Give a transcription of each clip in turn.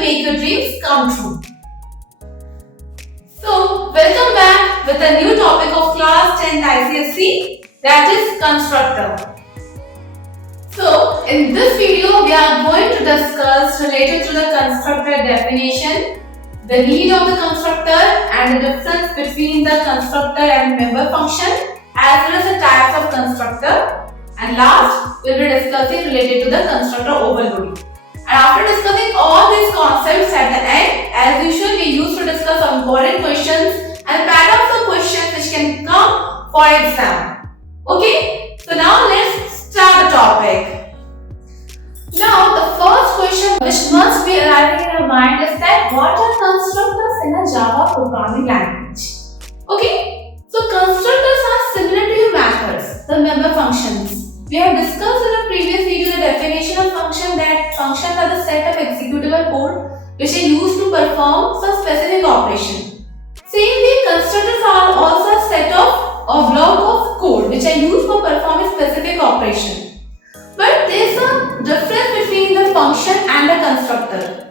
will make your dreams come true. So, welcome back with a new topic of class 10th ICSE, that is constructor. So, in this video, we are going to discuss related to the constructor definition, the need of the constructor and the difference between the constructor and member function, as well as the types of constructor. And last, we will be discussing related to the constructor overloading. And after discussing all these concepts at the end, as usual, we used to discuss some important questions and patterns of questions which can come for exam. Okay, so now let's start the topic. Now, the first question which must be arising in your mind is that what are constructors in a Java programming language? Okay, so constructors are similar to methods, the member functions. We have discussed in a previous video the definition of function, that functions are the set of executable code which are used to perform some specific operation. Same way, constructors are also a set of a block of code which are used for performing specific operation. But there is a difference between the function and the constructor.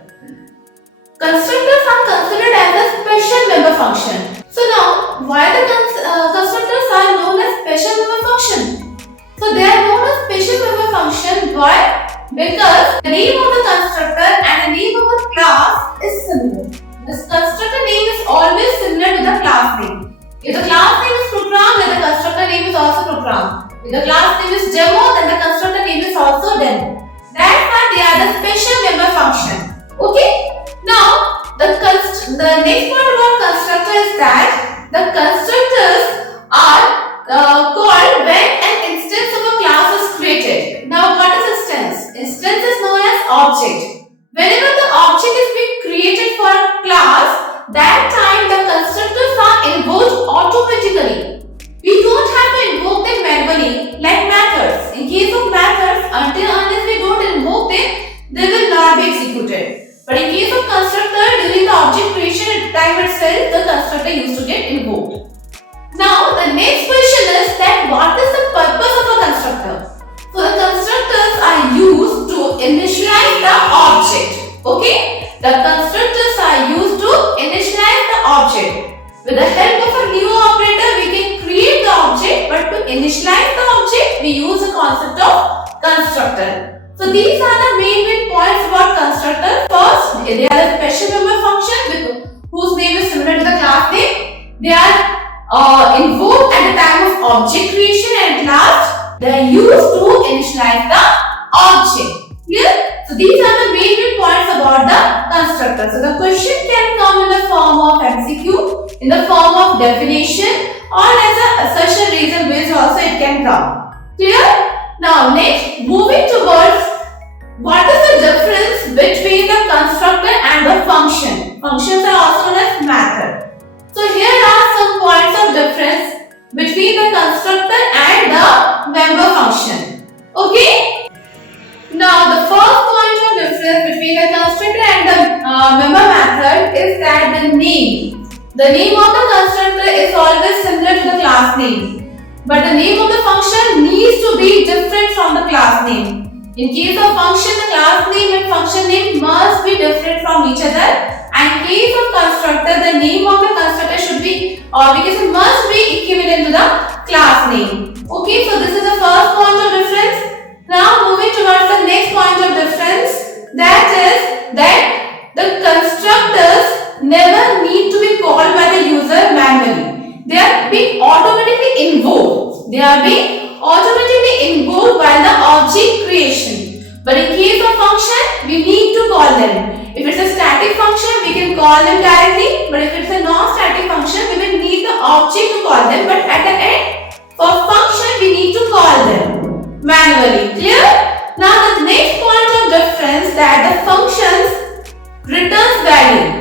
Constructors are considered as a special member function. So now, why the constructors are known as special member function? So they are known as special member function. Why? Because the name of the constructor and the name of the class is similar. This constructor name is always similar to the class name. If the class name is program, then the constructor name is also program. If the class name is demo, then the constructor name is also demo. That's why they are the special member function. Okay? Now, the next point about constructor is that the constructors are called when an instance of a class is created. Now, what is instance? Instance is known as object. Whenever the object is being created for a class, that time the constructors are invoked automatically. We don't have to invoke them manually like methods. In case of methods, unless we don't invoke them, they will not be executed. But in case of constructor, during the object creation time itself, the constructor used to get invoked. Now, the next question is that what is the purpose of a constructor? So, the constructors are used to initialize the object. Okay? The constructors are used to initialize the object. With the help of a new operator, we can create the object, but to initialize the object, we use the concept of constructor. So, these are the main points about constructor. First, they are a special member function whose name is similar to the class name. They are invoked at the time of object creation, and last, they are used to initialize the object. Clear? So, these are the main points about the constructor. So, the question can come in the form of MCQ, in the form of definition, or as a assertion reason based also it can come. Clear? Now, next, moving towards what is the difference between the constructor and the function? Functions are also known as method. So, here are some points of difference between the constructor and the member function. Okay? Now, the first point of difference between the constructor and the member method is that the name. The name of the constructor is always similar to the class name, but the name of the function needs to be different from the class name. In case of function, the class name and function name must be different from each other. And in case of constructor, the name of the constructor should be, or we can say must be equivalent to the class name. Okay, so this is the first point of difference. Now moving towards the next point of difference, that is that the constructors never need to be called by the user manually. They are being automatically invoked. They are being automatically invoked by the object creation. But in case of function, we need to call them. If it's a static function, we can call them directly. But if it's a non-static function, we will need the object to call them. But at the end, for function, we need to call them manually. Clear? Now the next point of difference, that the functions returns value.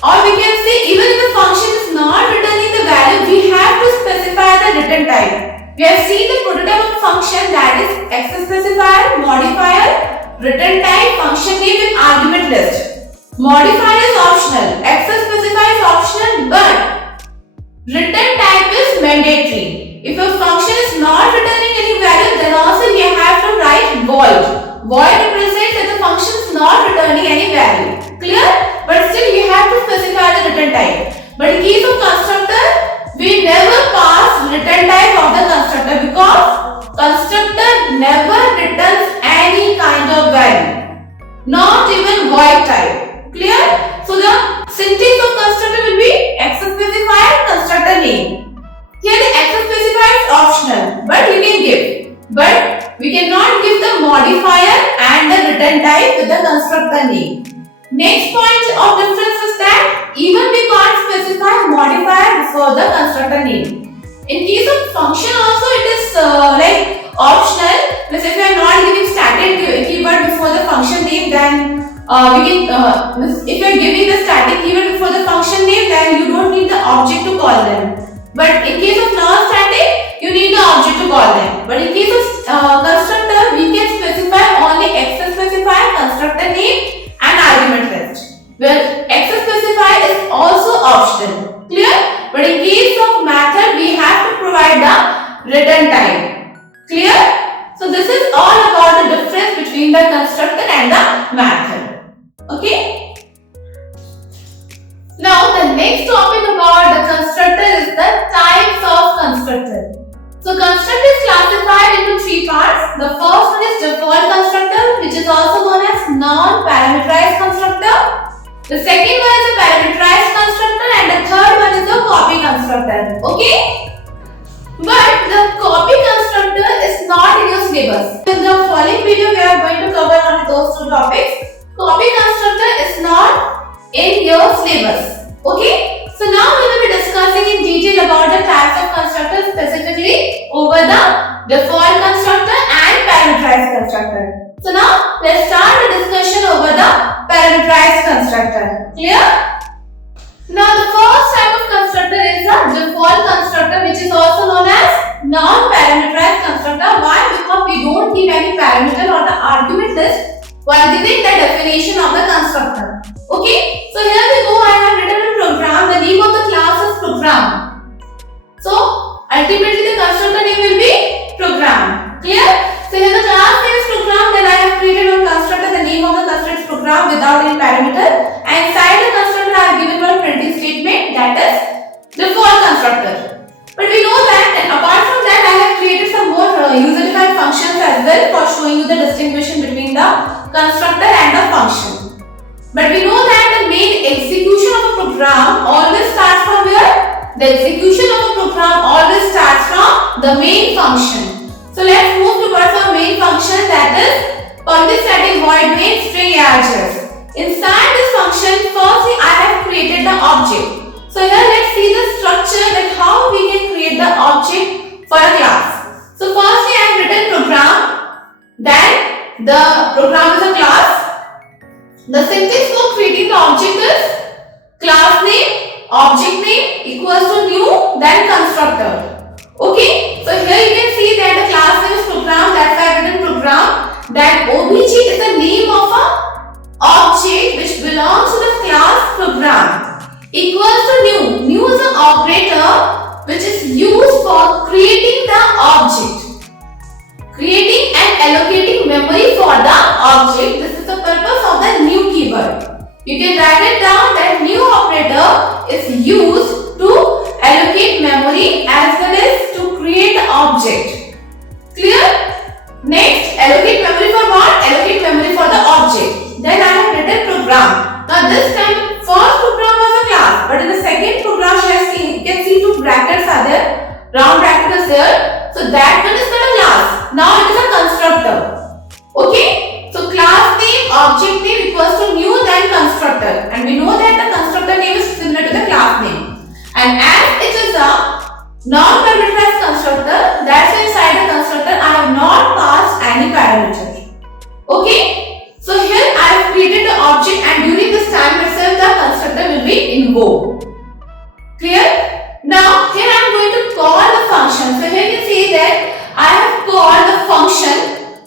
Or we can say, even if the function is not returning the value, we have to specify the return type. We have seen the prototype of function, that is access specifier, modifier, return type, function name and argument list. Modifier is optional, access specifier is optional, but return type is mandatory. If a function is not returning any value, then also we have to write void. Void represents that the function is not returning any value. given void type. Clear? So the syntax of constructor will be access specifier constructor name. Here the access specifier is optional, but you can give. But we cannot give the modifier and the return type with the constructor name. Next point of difference is that even we can't specify modifier before the constructor name. In case of function also it is like optional. Means if you are not giving static keyword before the function name, then we can. If you are giving the static keyword before the function name, then you don't need the object to call them. But in case of non-static, you need the object to call them. But in case of constructor, we can specify only access specifier, constructor name, and argument list. Where access specifier is also optional. Clear? But in case of method, we have to provide the return type. Clear? So this is all about the difference between the constructor and the method. Okay? Now the next topic about the constructor is the types of constructor. So constructor is classified into three parts. The first one is default constructor, which is also known as non-parameterized constructor. The second one is a parameterized constructor, and the third one is a copy constructor. Okay? But the copy constructor is not in your syllabus. In the following video, we are going to cover on those two topics. Copy constructor is not in your syllabus. Okay? So now we will be discussing in detail about the types of constructors, specifically over the default constructor and parameterized constructor. So now let's start the discussion over the parameterized constructor. Clear? Now the first type of constructor is the default constructor, which is also known as non-parameterized constructor. Why? Because we don't give any parameter or the argument list while giving the definition of the constructor. Okay, so here we go. I have written a program. The name of the class is program. So ultimately the constructor name will be program. Clear? So here the class name is program. Then I have created one constructor. The name of the constructor is program without any parameter. And inside the constructor I have given one printing statement, that is default constructor. But we know that, and apart from that, I have created some more user-defined functions as well for showing you the distinction between the constructor and the function. But we know that the main execution of a program always starts from where? The execution of a program always starts from the main function. So let's move towards our main function, that is public static void main string arrays. Inside this function, firstly I have created the object. So here let's see the structure, that how we can create the object for a class. So firstly I have written program, then the program is a class. The syntax for creating the object is class name, object name equals to new, then constructor. Okay, so here you can see that the class name is program, that's why I have written program. That obj is the name of a object which belongs to the class program. Equals to new. New is an operator which is used for creating the object. Creating and allocating memory for the object. This is the purpose of the new keyword. You can write it down that new operator is used to allocate memory as well as to create the object. Clear? Next, allocate memory for what? Allocate memory for the object. Then I have written program. Now this time first program was a class, but in the second program you can see two brackets are there. Round bracket is there. So that one is not a class. Now it is a constructor. Okay? So class name, object name equals to new, then constructor. And we know that the constructor name is similar to the class name. And as it is a non-parameterized constructor, that's why inside the constructor I have not passed any parameter. Okay? So here I have created the object, and during this time itself the constructor will be invoked. Clear? Now here I am going to call the function. So here you see that I have called the function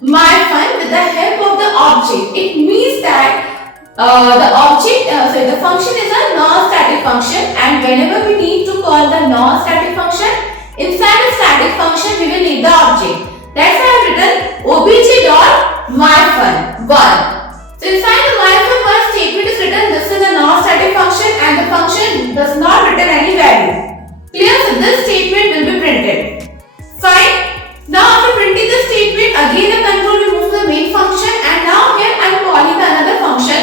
myFun with the help of the object. It means that the function is a non-static function, and whenever we need to call the non-static function, inside the static function we will need the object. That's why I have written obj.myFun1. So inside the myFun1 statement is written this is a non-static function and the function does not return any value. Clear? So this statement will be printed. Fine. Now after printing the statement, again the control will move to the main function, and now here I am calling another function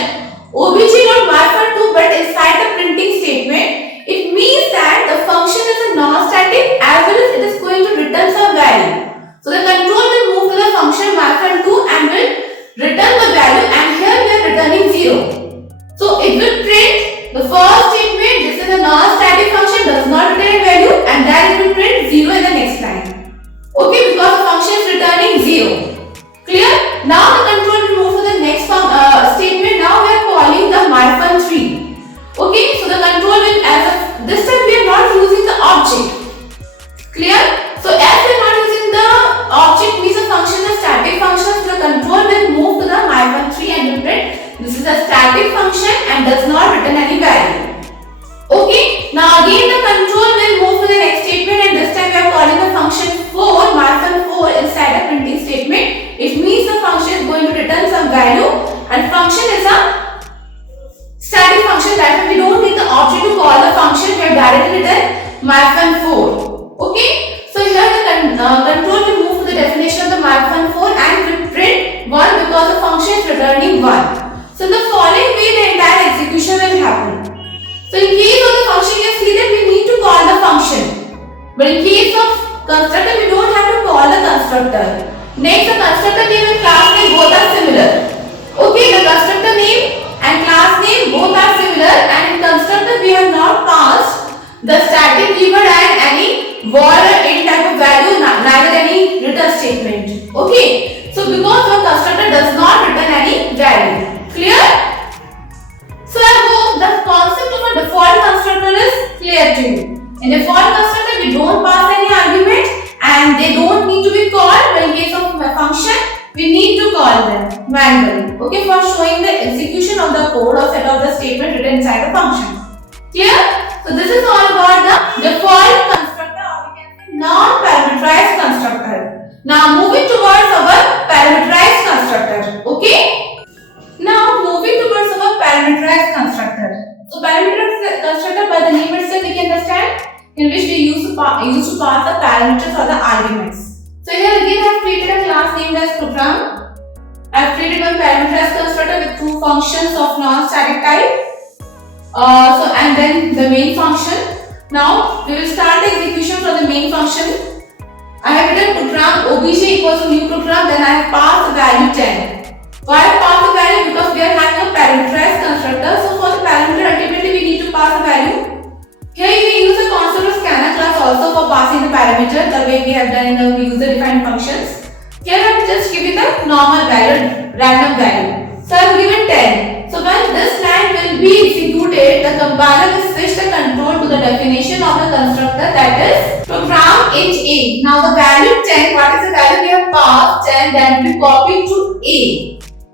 static function and does not return any value. Okay, now again the control will move to the next statement, and this time we are calling the function 4, myFun4 inside the printing statement. It means the function is going to return some value, and function is a static function, that means we don't need the object to call the function, we have directly written myFun4. Okay, so here the control will move to the definition of the myFun4 and will print 1 because the function is returning 1. So in the following way the entire execution will happen. So in case of the function, you see that we need to call the function, but in case of constructor we don't have to call the constructor. Next, the constructor name and class name both are similar. Okay, the constructor name and class name both are similar, and in constructor we have not passed the static keyword and any void or int type of value, neither any return statement. Okay, so because the constructor does not return any value. Clear? So I hope the concept of a default constructor is clear to you. In default constructor we don't pass any argument and they don't need to be called, but in case of a function we need to call them manually. Okay, for showing the execution of the code or set of the statement written inside the function. Clear? So this is all about the default constructor, or we can say non-parameterized constructor. Now moving towards our parameterized constructor. Okay? Now moving towards our parameterized constructor. So parameterized constructor, by the name itself we can understand, in which we use to pass the parameters or the arguments. So here again I have created a class named as program. I have created one parameterized constructor with two functions of non-static type. And then the main function. Now we will start the execution for the main function. I have written program obj equals to new program, then I have passed the value 10. Why pass the value? Because we are having a parameterized constructor. So for the parameter, ultimately we need to pass the value. Here you can use the concept of scanner class also for passing the parameter, the way we have done in the user defined functions. Here I will just give you the normal value, random value. So I have given 10. So when this line will be executed, the compiler will switch the control to the definition of the constructor, that is program int a. Now the value 10, what is the value we have passed? 10, that will be copied to a.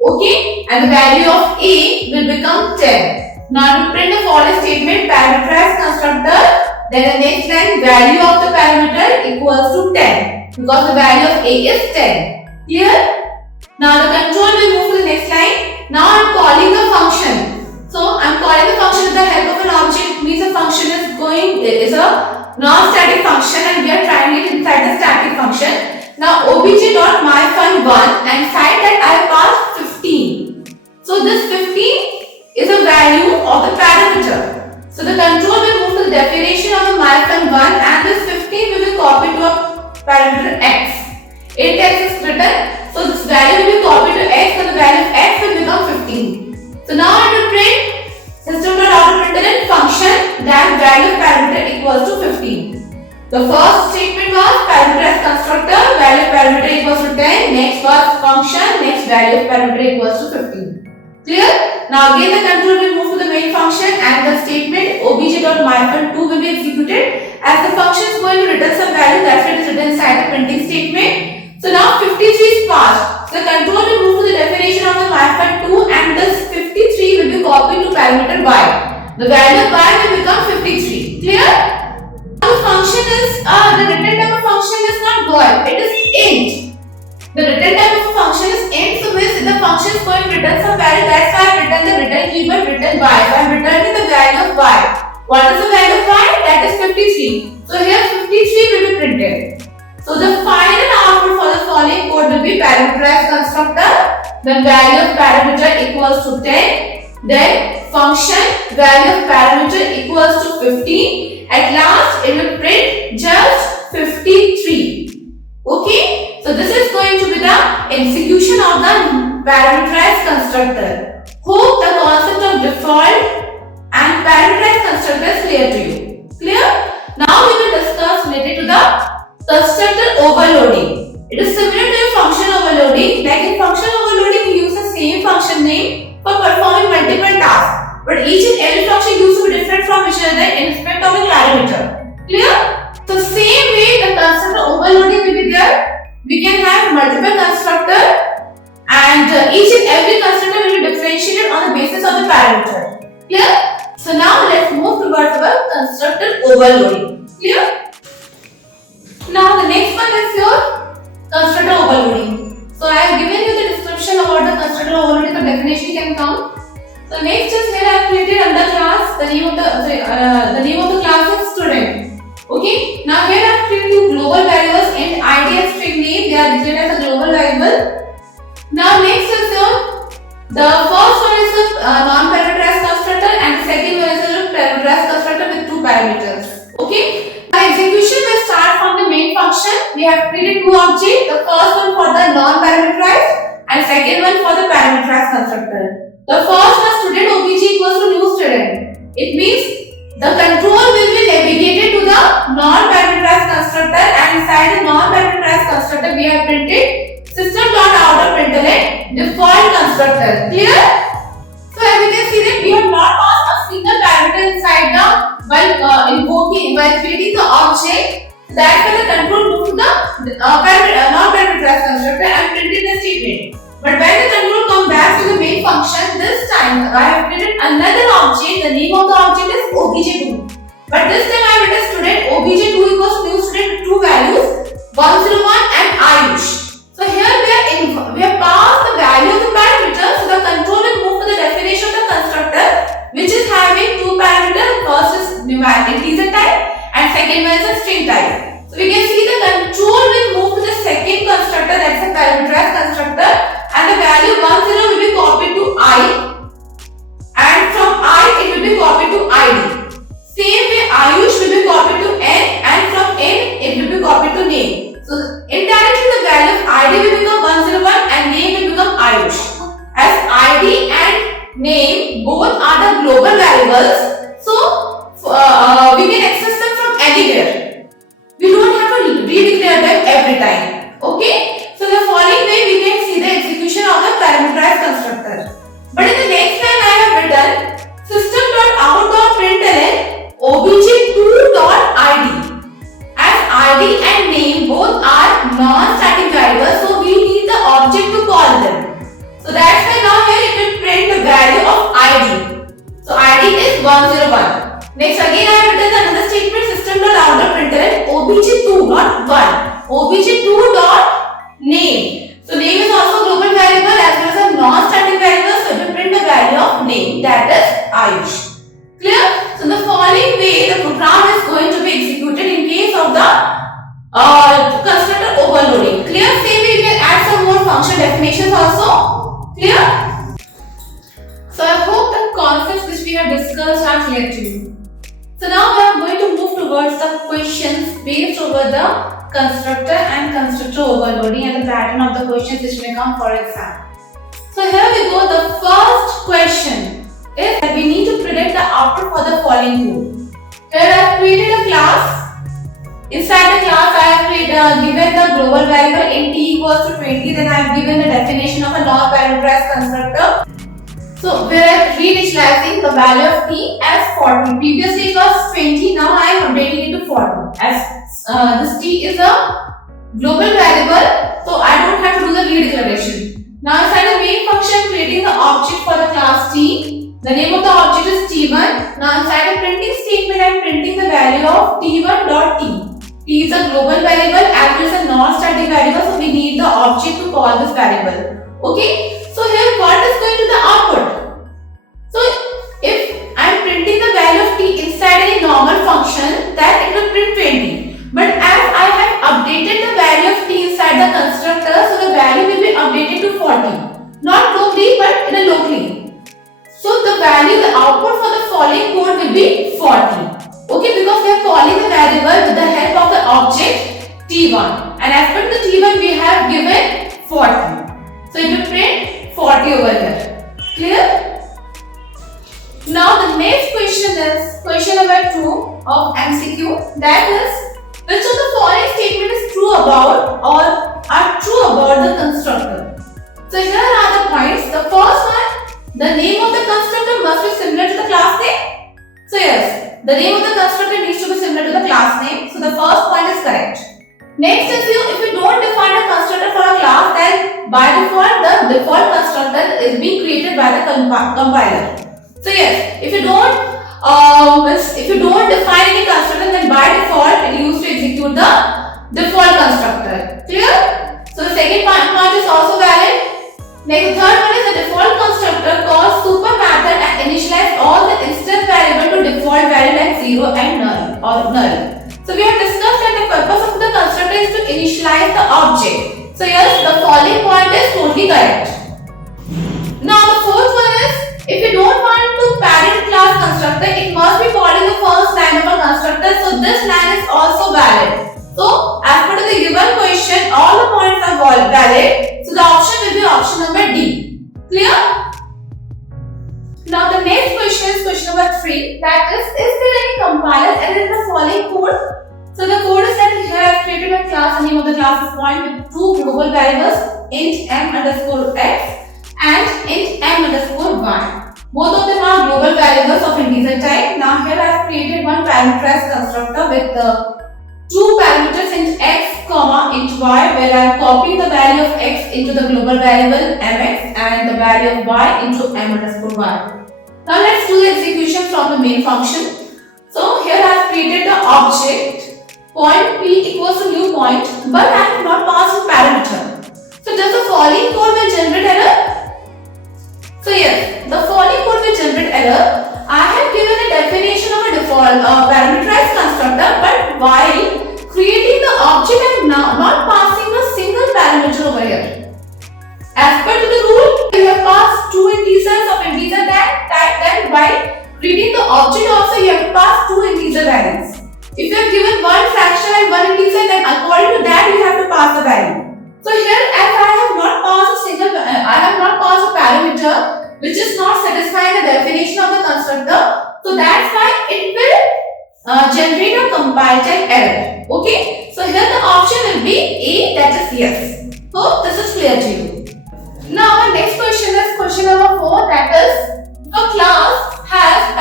Okay, and the value of a will become 10. Now to print the following statement, parameterized constructor, then the next line, value of the parameter equals to 10, because the value of a is 10. Clear? Now the control will move to the next line. Now I am calling the function. So I am calling the function with the help of an object, means the function is a non-static function and we are trying it inside the static function. Now obj.myFun1, and inside that I have passed 15. So this 15 is a value of the parameter. So the control will move to the definition of the myFun1 and this 15 will be copied to a parameter x. Int x is written, so this value will be copied to x and the value of x will become 15. So now I will print system.out.println function that value of parameter equals to 15. The first statement was parameterized constructor, value of parameter equals to 10, next was function, next value of parameter equals to 15. Clear? Now again the control will move to the main function and the statement obj.myFun2 will be executed as the function is going to return some value, that's why it is written inside the printing statement. So now 53 is passed. The control will move to the definition of the myFun2 and this 53 will be copied to parameter y. The value of y will become 53. Clear? The function is the return type of function is not void, it is int. The return type of a function is int, so means the function is going to return some value. That's why I have written the return keyword return y. So I am returning the value of y. What is the value of y? That is 53. So here 53 will be printed. So the final output for the following code will be parameterized constructor. The value of parameter equals to 10. Then function value of parameter equals to 15. At last it will print just 53. Okay, so this is going to be the execution of the parameterized constructor. Hope the concept of default and parameterized constructor is clear to you. Clear? Now we will discuss related to the constructor overloading. It is similar to your function overloading. Like in function overloading we use the same function name for performing multiple tasks, but each and every function used to be different from each other in respect of the parameter. Clear? So same way the constructor overloading will be there. We can have multiple constructor and each and every constructor will be differentiated on the basis of the parameter. Clear? So now let's move towards our constructor overloading. Clear? Now the next one is your constructor overloading. So I have given you the description about the constructor overloading. The definition can come. So next is here I have created under class the name of the class is student. Okay. Now here I have created two global variables and id and string name. They are declared as a global variable. Now next is the first one is a non-parameterized constructor and the second one is a parameterized constructor with two parameters. Okay. Now execution will start from the main function. We have created two objects. The first one for the non-parameterized and second one for the parameterized constructor. The first one student obj equals to new student. It means the control will be navigated to the non-parameterized constructor and inside the non-parameterized constructor we have printed system.out.println default constructor. Clear? So as you can see that we have not passed a single parameter inside the while creating the object. That's why the control moved to the non-parameterized constructor and printed the statement. But when the control comes back to the main function, this time I have created another object. The name of the object is obj2. But this time I have written student obj2 equals new student with two values 101 and Ayush. So here we have passed the value of the parameter. So the control will move to the definition of the constructor, which is having two parameters. First is numeric integer type and second one is a string type. So we can see the control will move to the second constructor, that's a parameterized constructor, and the value 10 will be copied to I, and from I it will be copied to ID. Same way Ayush will be copied to N, and from N it will be copied to name. So indirectly the value of ID will become 101 and name will become Ayush. As ID and name both are the global variables, so we can access them from anywhere. We don't have to redeclare them every time. Okay? So the following way we can see the execution of the parameterized constructor. But in the next line I have written system.out.println obj2.id. As id and name both are non-static variables, so we need the object to call them. So that's why now here it will print the value of id. So id is 101. Next again I have written another statement system.out.println obj2.1 obj2.name. So name is also global variable as well as a non-static variable, so it will print the value of name, that is Ayush. Clear? So the following way the program is going to be executed in case of the constructor overloading. Clear? Same way you can add some more function definitions also. Clear? So I hope the concepts which we have discussed are clear to you. So now we are going to move towards the questions based over the constructor and constructor overloading and the pattern of the questions which may come for exam. So here we go. The first question is that we need to predict the output for the following code. Here I have created a class. Inside the class I have given the global variable int t equals to 20. Then I have given the definition of a non-parameterized constructor. So we are reinitializing the value of t as 40. Previously it was 20. Now I am updating it to 40. As this t is a global variable, so I don't have to do the redeclaration. Now inside the main function, creating the object for the class t. The name of the object is t1. Now inside the printing statement, I am printing the value of t1.t. T is a global variable as well as a non-static variable, so we need the object to call this variable. Okay. So here what is going to the output? So if I am printing the value of t inside any normal function, that it will print 20. But as I have updated the value of t inside the constructor, so the value will be updated to 40. Not locally but in a locally. So the value, the output for the following code will be 40. Okay, because we are calling the variable with the help of the object t1. And as per the t1 we have given 40. So it will print 40 over here. Clear? Now the next question is question number 2 of MCQ. That is, which of the following statement is true about or are true about the constructor? So here are the points. The first one, the name of the constructor must be similar to the class name. So yes, the name of the constructor needs to be similar to the class name. So the first point is correct. Next is if you don't define a constructor for a class, then by default the default constructor is being created by the compiler. So yes, if you don't define any constructor, then by default it used to execute the default constructor. Clear? So the second point is also valid. Next, the third one is the default constructor calls super method and initialize all the instance variable to default value like 0 and null. So we have discussed that the purpose of the constructor is to initialize the object. So yes, the following point is totally correct. Now the fourth one is, if you don't want to parent class constructor, it must be called in the first line of a constructor. So this line is also valid. So as per the given question, all the points are valid. So the option will be option number D. Clear? Now the next question is question number 3. That is there any compiler error in the following code? So the code is that here I have created a class. The name of the class is point with two global variables, int m_x and int m_y. Both of them are global variables of integer type. Now here I have created one parameterized constructor with two parameters int x, int y, where I am copying the value of x into the global variable mx and the value of y into m_y. Now let's do the execution from the main function. So here I have created the object point p equals to new point, but I have not passed a parameter. So does the following code will generate error? So yes, the following code will generate error. I have given a definition of a default parameterized constructor, but while creating the object I am not passing a single parameter over here. As per to the rule, you have passed two integers of integer type, then while creating the object also you have to pass two integer values. If you have given one fraction and one integer, then according to that you have to pass the value. So here, as I have not passed a parameter which is not satisfying the definition of the constructor, so that's why it will generate a compile type error. Okay, so here the option will be A, that is yes. Hope this is clear to you. Now next question is question number 4, that is the class has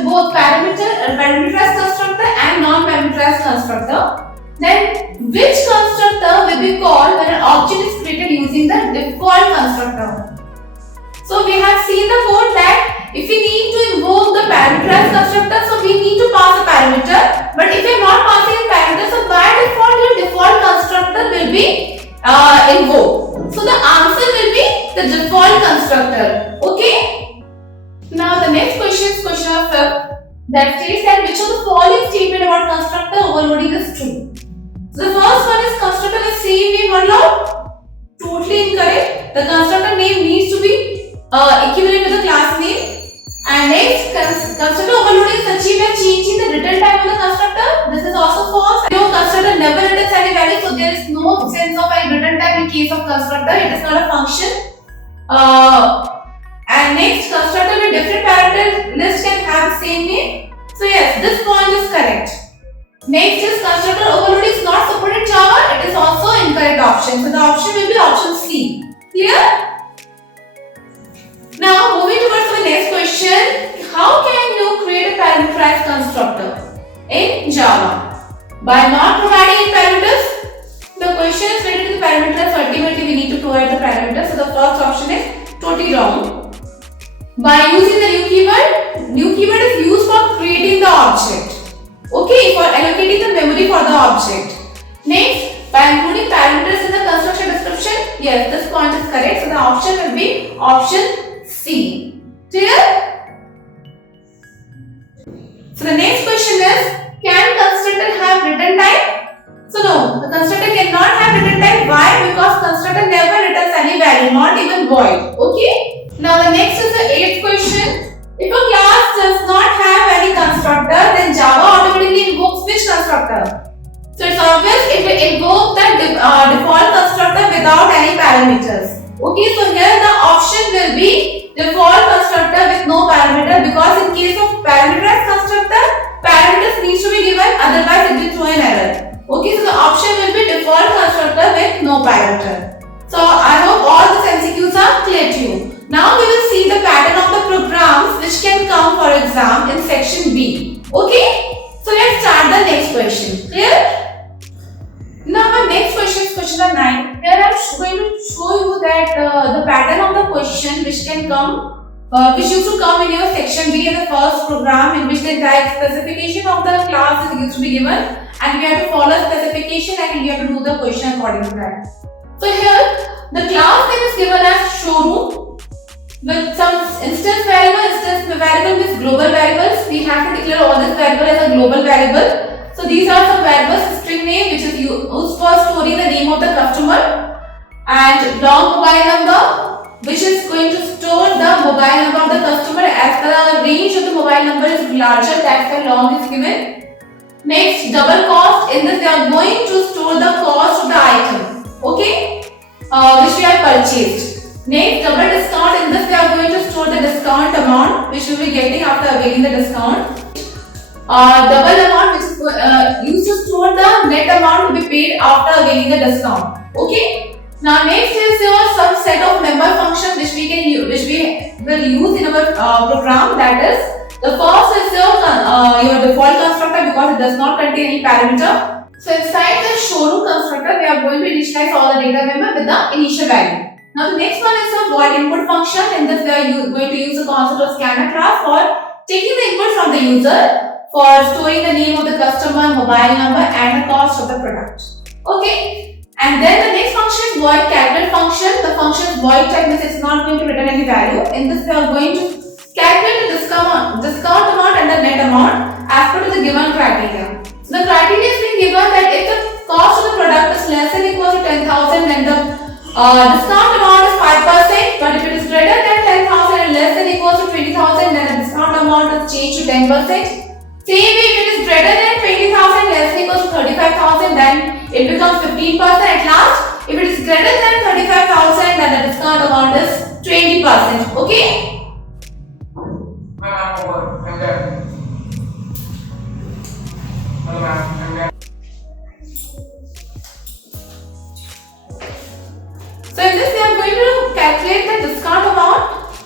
both parameterized constructor and non-parameterized constructor. Then which constructor will be called when an object is created using the default constructor? So we have seen the code that if we need to invoke the parameterized constructor, so we need to pass a parameter. But if you are not passing a parameter, so by default your default constructor will be invoked. So the answer will be the default constructor. Okay. Now the next question is question of 5, that states that which of the following statement about constructor overloading is true. So the first one is constructor with same name unlocked. Totally incorrect. The constructor name needs to be equivalent to the class name. And next, constructor overloading is achieved by changing the return type of the constructor. This is also false. Your constructor never returns any value, so there is no sense of a return type in case of constructor. It is not a function. And next, constructor with different parameter list can have the same name. So yes, this point is correct. Next is constructor overloading is not supported in Java. It is also incorrect option. So the option will be option C. Clear? Now moving towards the next question. How can you create a parameterized constructor in Java? By not providing parameters. The question is related to the parameters. Ultimately we need to provide the parameters. So the first option is totally wrong. By using the new keyword is used for creating the object. Okay, for allocating the memory for the object. Next, by including parameters in the construction description. Yes, this point is correct. So the option will be option C. Clear? So the next question is, can constructor have return type? So no, the constructor cannot have return type. Why? Because constructor never returns any value, not even void. Okay. Now the next is the 8th question. If a class does not have any constructor, then Java automatically invokes which constructor? So it's obvious it will invoke the default constructor without any parameters. Okay, so here the option will be default constructor with no parameter, because in case of parameterized constructor, parameters needs to be given, otherwise it will throw an error. Okay, so the option will be default constructor with no parameter. So I hope all these MCQs are clear to you. Now we will see the pattern of the programs which can come for exam in section B. Okay? So let's start the next question. Clear? Now which can come, which used to come in your section B in the first program, in which the entire specification of the class is used to be given, and we have to follow specification and we have to do the question according to that. So here the class name is given as showroom with some instance variable. Instance variable means global variables. We have to declare all this variable as a global variable. So these are some variables: string name, which is used for storing the name of the customer, and long mobile number, which is going to store the mobile number of the customer. As the range of the mobile number is larger, that's why long is given. Next, double cost. In this, they are going to store the cost of the item, okay, which we have purchased. Next, double discount. In this, they are going to store the discount amount which we will be getting after availing the discount. Double amount, which is used to store the net amount to be paid after availing the discount. Okay. Now next is your some set of member function which we will use in our program. That is, the first is your default constructor because it does not contain any parameter. So inside the showroom constructor, we are going to initialize all the data member with the initial value. Now the next one is a void input function. In this, we are going to use the concept of scanner class for taking the input from the user, for storing the name of the customer, mobile number, and the cost of the product. Okay. And then the next function is void calculate function. The function is void type, means it's not going to return any value. In this, we are going to calculate the discount amount and the net amount as per the given criteria. So the criteria is being given that if the cost of the product is less than or equal to 10,000, then the discount amount is 5%. But if it is greater than 10,000 and less than or equal to 20,000, then the discount amount is changed to 10%. Same way, if it is greater than 20,000, less than or equal to 35,000, then it becomes 15% at last. If it is greater than 35,000, then the discount amount is 20%. Okay? So in this, we are going to calculate the discount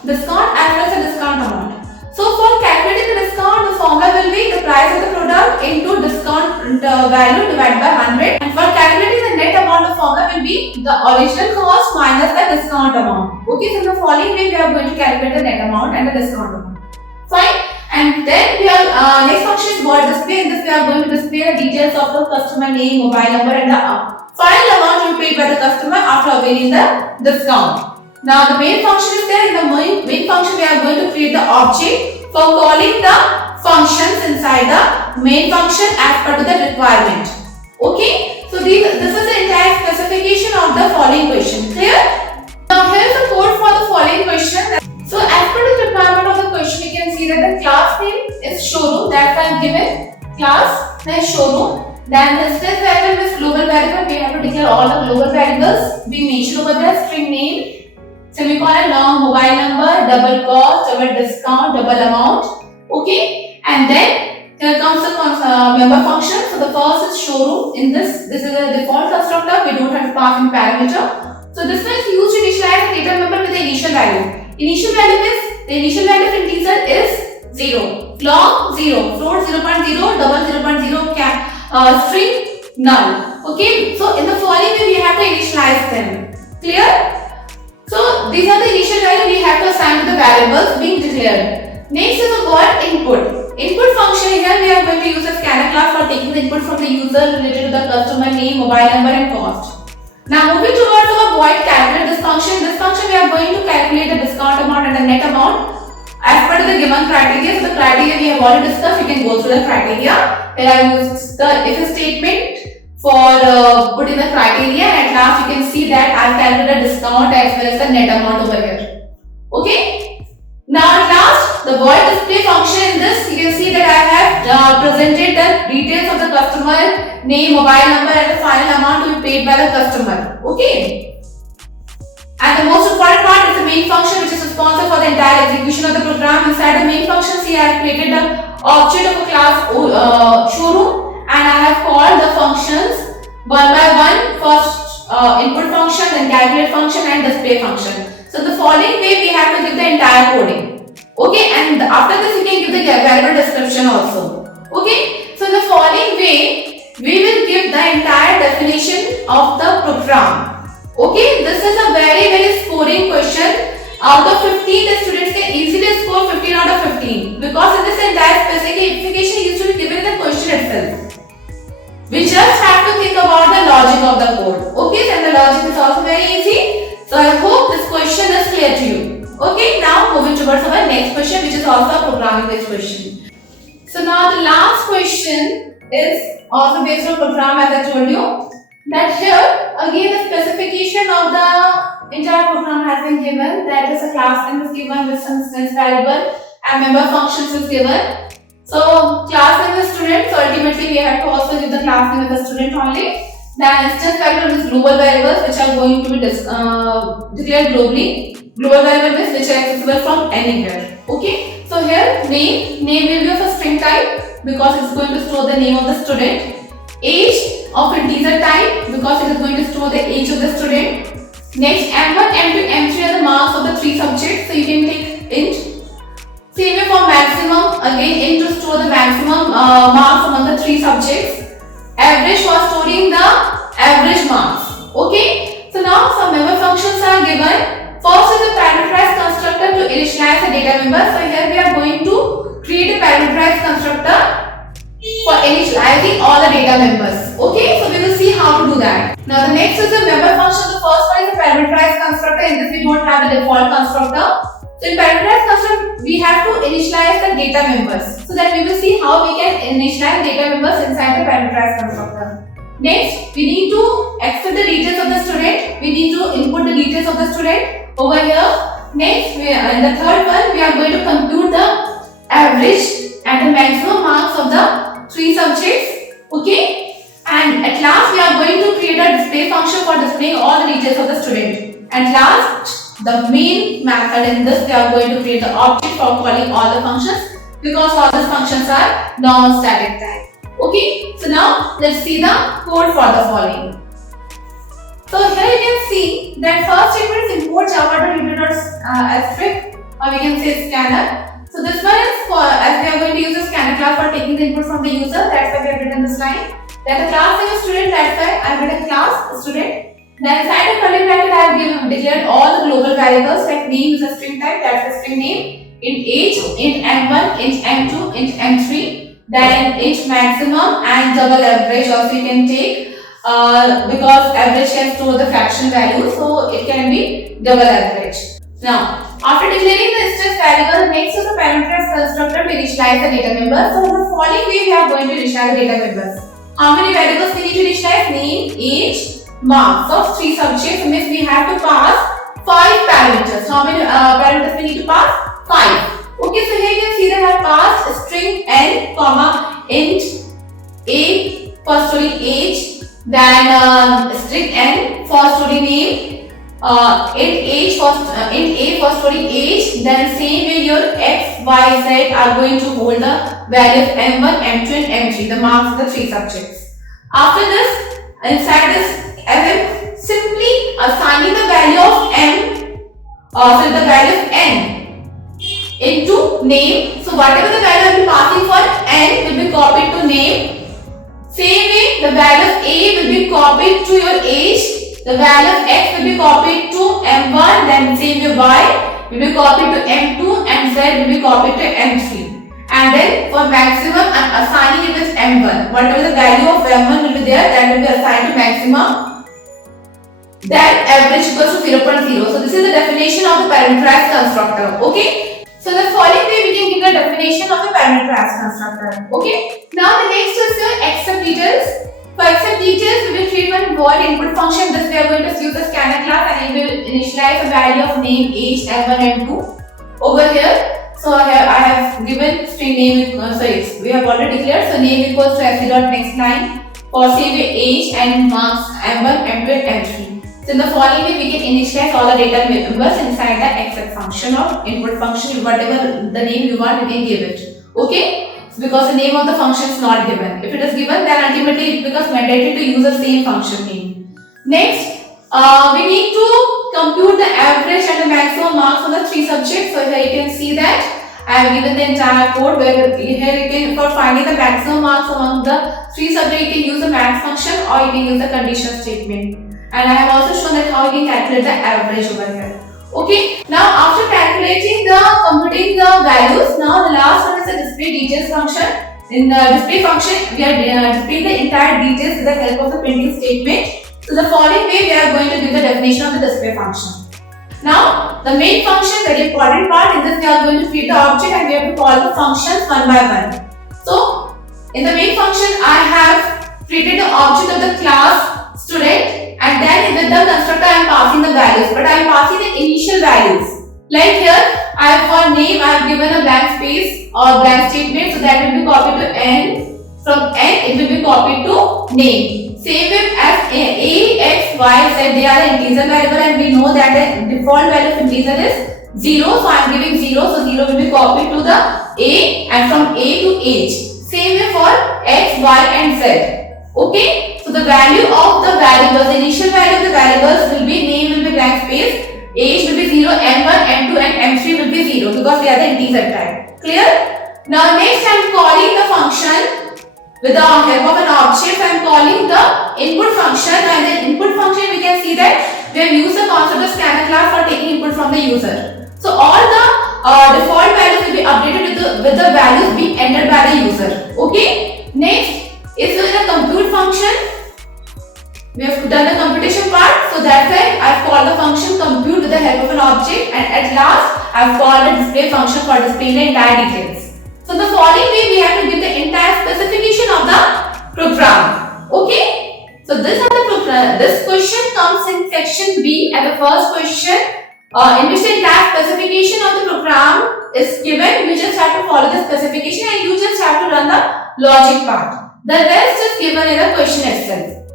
as well as the discount amount. So for calculating the discount, the formula will be the price of the product into discount value divided by 100. And for calculating the net amount, the formula will be the original cost minus the discount amount. Okay, so in the following way, we are going to calculate the net amount and the discount amount. Fine. And then we are next function is void display. In this, we are going to display the details of the customer name, mobile number, and the final amount to be paid by the customer after availing the discount. Now the main function is there. In the main function, we are going to create the object for calling the functions inside the main function as per the requirement. Okay. So this is the entire specification of the following question. Clear? Now here is the code for the following question. So as per the requirement of the question, you can see that the class name is showroom. That I am given. Class name is showroom. Then the instance variable is global variable. We have to declare all the global variables. We mention over there string name, semicolon, long mobile number, double cost, double discount, double amount. Okay. And then here comes the member function. So the first is showroom. In this is a default constructor. We don't have to pass in parameter. So this one is used to initialize the data member with the initial value. Initial value is, the initial value of integer is 0, long 0, float 0.0, double 0.0, string null. Okay, so in the following way we have to initialize them. Clear? So these are the initial value we have to assign to the variables being declared. Next is the word input. Input function, here we are going to use a scanner class for taking the input from the user related to the customer name, mobile number, and cost. Now moving towards our void calculate this function we are going to calculate the discount amount and the net amount as per the given criteria. So the criteria we have already discussed. You can go through the criteria. Here I used the if statement for putting the criteria, and at last you can see that I have calculated the discount as well as the net amount over here. Okay. Now at last the void display function. In this you can see that I have presented the details of the customer name, mobile number, and the final amount to be paid by the customer. Okay. And the most important part is the main function, which is responsible for the entire execution of the program. Inside the main function, see I have created the object of a class showroom, and I have called the functions one by one. First input function, then calculate function, and display function. So the following way we have to give the entire coding. Okay, and after this you can give the variable description also. Okay, so the following way we will give the entire definition of the program. Okay, this is a very scoring question Out of 15, the students can easily score 15 out of 15 because in this entire specification used to be given in the question itself. We just have to think about the logic of the code. Okay, and the logic is also very easy. So I hope this question is clear to you. Okay, now moving towards our next question, which is also a programming based question. So now the last question is also based on program, as I told you. That here again the specification of the entire program has been given. That is a class name is given with some instance variable and member functions is given. So class name is student. So ultimately we have to also give the class name as a student only. Then instance variable is global variables which are going to be declared globally. Global variable means which are accessible from anywhere. Okay. So here name will be of a string type because it is going to store the name of the student. Age of integer type because it is going to store the age of the student. Next, M1, M2, M3 are the marks of the three subjects, so you can take int. Same way for maximum, again int to store the maximum marks among the three subjects. Average for storing the average marks. Okay, so now some member functions are given. First is a parameterized constructor to initialize a data member. So here we are going to create a parameterized constructor for initializing all the data members. Okay, so we will see how to do that. Now the next is the member function. The first one is a parameterized constructor. In this we don't have a default constructor. So in parameterized constructor we have to initialize the data members. So that we will see how we can initialize data members inside the parameterized constructor. Next, we need to access the details of the student. We need to input the details of the student over here. Next, in the third one we are going to compute the average and the maximum marks of the three subjects. Okay, and at last we are going to create a display function for displaying all the details of the student. And last, the main method in this we are going to create the object for calling all the functions because all the functions are non-static type. Okay, so now let's see the code for the following. So here you can see that first statement is import java.reader.asterisk or we can say scanner. So this one is for, as we are going to use a scanner class for taking the input from the user, that's why we have written this line. Then the class name is student, that's why I have written class student. Then inside the curly bracket I have declared all the global variables like name is a string type, that's a string name, int age, int m1, int m2, int m3, then int maximum and double average also you can take because average can store the fraction value, so it can be double average. Now, after declaring the instance variable, next is the parameterized constructor to initialize the data members. So, in the following way, we are going to initialize the data members. How many variables we need to initialize? Name, age, marks of three subjects. Means we have to pass 5 parameters. How many parameters we need to pass? 5. Okay, so here you can see that I have passed string n, comma, int a for storing age, then string n for storing name. Int a for storing age, then same way your x, y, z are going to hold the value of m1, m2 and m3, the marks of the three subjects. After this, inside this, I am simply assigning the value of the value of n into name. So whatever the value I will be passing for n will be copied to name. Same way, the value of a will be copied to your age. The value of x will be copied to m1, then same way y will be copied to m2 and z will be copied to m3. And then for maximum I am assigning it as m1. Whatever the value of m1 will be there, that will be assigned to maximum. That average equals to 0.0. So this is the definition of the parameterized constructor. Okay. So the following way we can give the definition of the parameterized constructor. Okay. Now the next is your accept details. For accept details, we will create one void input function. This we are going to use the scanner class and it will initialize a value of name, age, m1 and 2 over here. So here I have given string name, we have already declared. So name equals to fc.next line for same way age and marks m1, m2 and m3. So in the following way we can initialize all the data members inside the accept function or input function. Whatever the name you want, you can give it. Okay. Because the name of the function is not given. If it is given, then ultimately it becomes mandatory to use the same function name. Next, we need to compute the average and the maximum marks on the three subjects. So here you can see that I have given the entire code where here you can, for finding the maximum marks among the three subjects, you can use the max function or you can use the condition statement. And I have also shown that how you can calculate the average over here. Okay. Now after computing the values, now the last one is the display details function. In the display function, we are displaying the entire details with the help of the printing statement. So the following way we are going to give the definition of the display function. Now the main function, very important part. In this we are going to create the object and we have to call the functions one by one. So in the main function, I have created the object of the class student, and then with the constructor I am passing the values, but I am passing the initial values. Like here, I have for name I have given a blank space or blank statement, so that will be copied to n. From n it will be copied to name. Same way as a, x, y, z, they are an integer variable, and we know that the default value of integer is 0. So I am giving 0, so 0 will be copied to the a, and from a to h. Same way for x, y and z. Okay. So the value of the variables, the initial value of the variables will be, name will be blank space, age will be 0, m1, m2 and m3 will be 0 because they are the integer type. Clear? Now next I am calling the function with the help of an object. I am calling the input function, and in input function we can see that we have used the concept of scanner class for taking input from the user. So all the default values will be updated with the values being entered by the user. Okay. Next is the compute function. We have done the computation part, so that's why I have called the function compute with the help of an object, and at last I have called the display function for displaying the entire details. So the following way we have to give the entire specification of the program. Okay. So this question comes in section B as the first question, in which the entire specification of the program is given. You just have to follow the specification and you just have to run the logic part. The rest is given in the question itself.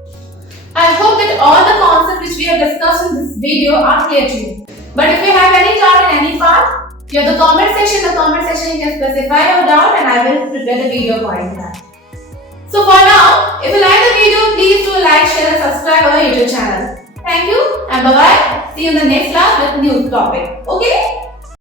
I hope that all the concepts which we have discussed in this video are clear to you. But if you have any doubt in any part, you have the comment section. In the comment section you can specify your doubt and I will prepare the video according to that. So for now, if you like the video, please do like, share and subscribe our YouTube channel. Thank you and bye bye. See you in the next class with new topic. Okay?